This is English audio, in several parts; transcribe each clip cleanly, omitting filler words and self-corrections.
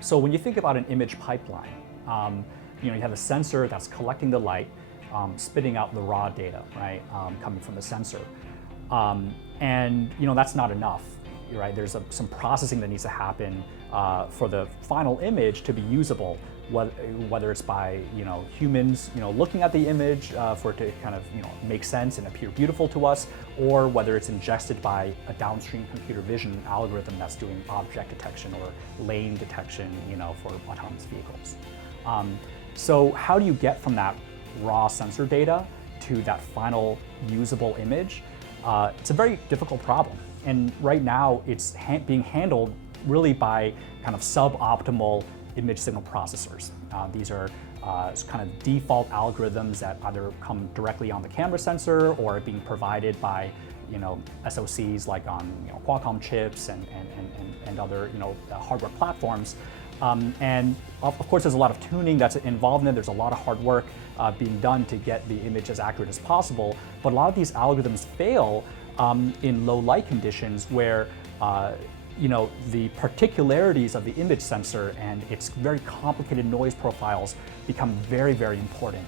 So when you think about an image pipeline, you have a sensor that's collecting the light, spitting out the raw data, right, coming from the sensor. And that's not enough, right? There's some processing that needs to happen for the final image to be usable, whether it's by humans looking at the image for it to kind of make sense and appear beautiful to us, or whether it's ingested by a downstream computer vision algorithm that's doing object detection or lane detection for autonomous vehicles. So how do you get from that raw sensor data to that final usable image? It's a very difficult problem, and right now it's being handled really by kind of suboptimal image signal processors. These are kind of default algorithms that either come directly on the camera sensor or are being provided by SoCs like on Qualcomm chips and other hardware platforms. And of course there's a lot of tuning that's involved in it. There's a lot of hard work being done to get the image as accurate as possible, but a lot of these algorithms fail in low light conditions where the particularities of the image sensor and its very complicated noise profiles become very, very important.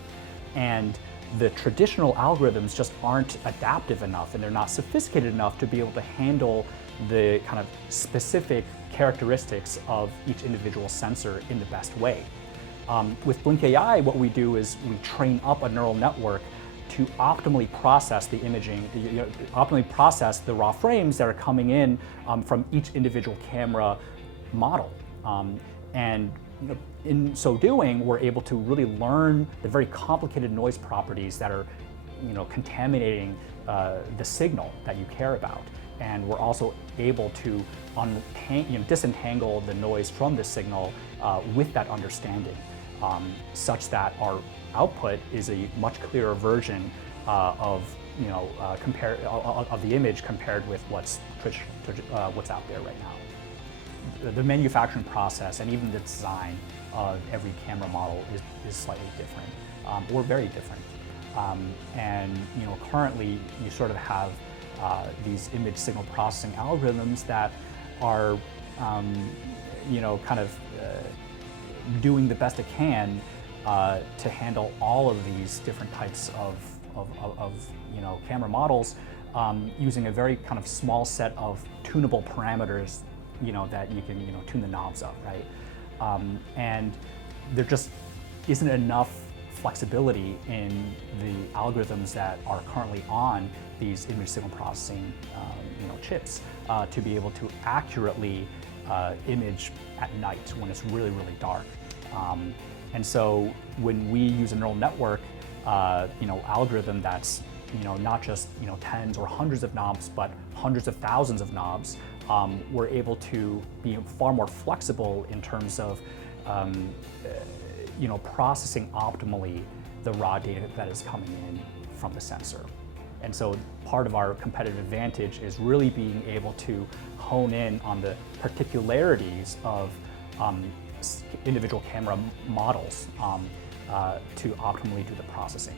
And the traditional algorithms just aren't adaptive enough, and they're not sophisticated enough to be able to handle the kind of specific characteristics of each individual sensor in the best way. With BlinkAI, what we do is we train up a neural network to optimally process the imaging, optimally process the raw frames that are coming in from each individual camera model. And in so doing, we're able to really learn the very complicated noise properties that are contaminating the signal that you care about. And we're also able to disentangle the noise from the signal with that understanding, such that our output is a much clearer version of the image compared with what's out there right now. The manufacturing process and even the design of every camera model is slightly different, or very different. And currently you sort of have these image signal processing algorithms that are kind of doing the best it can to handle all of these different types of camera models using a very kind of small set of tunable parameters that you can tune the knobs of, right? And there just isn't enough flexibility in the algorithms that are currently on these image signal processing chips to be able to accurately image at night when it's really, really dark. And so when we use a neural network algorithm that's not just tens or hundreds of knobs, but hundreds of thousands of knobs, we're able to be far more flexible in terms of processing optimally the raw data that is coming in from the sensor. And so part of our competitive advantage is really being able to hone in on the particularities of individual camera models to optimally do the processing.